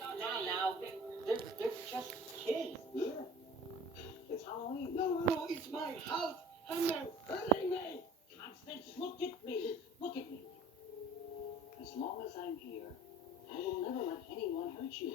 Now, they're just kids, dear. It's Halloween. No, it's my house, and they're hurting me. Constance, look at me. Look at me. As long as I'm here, I will never let anyone hurt you.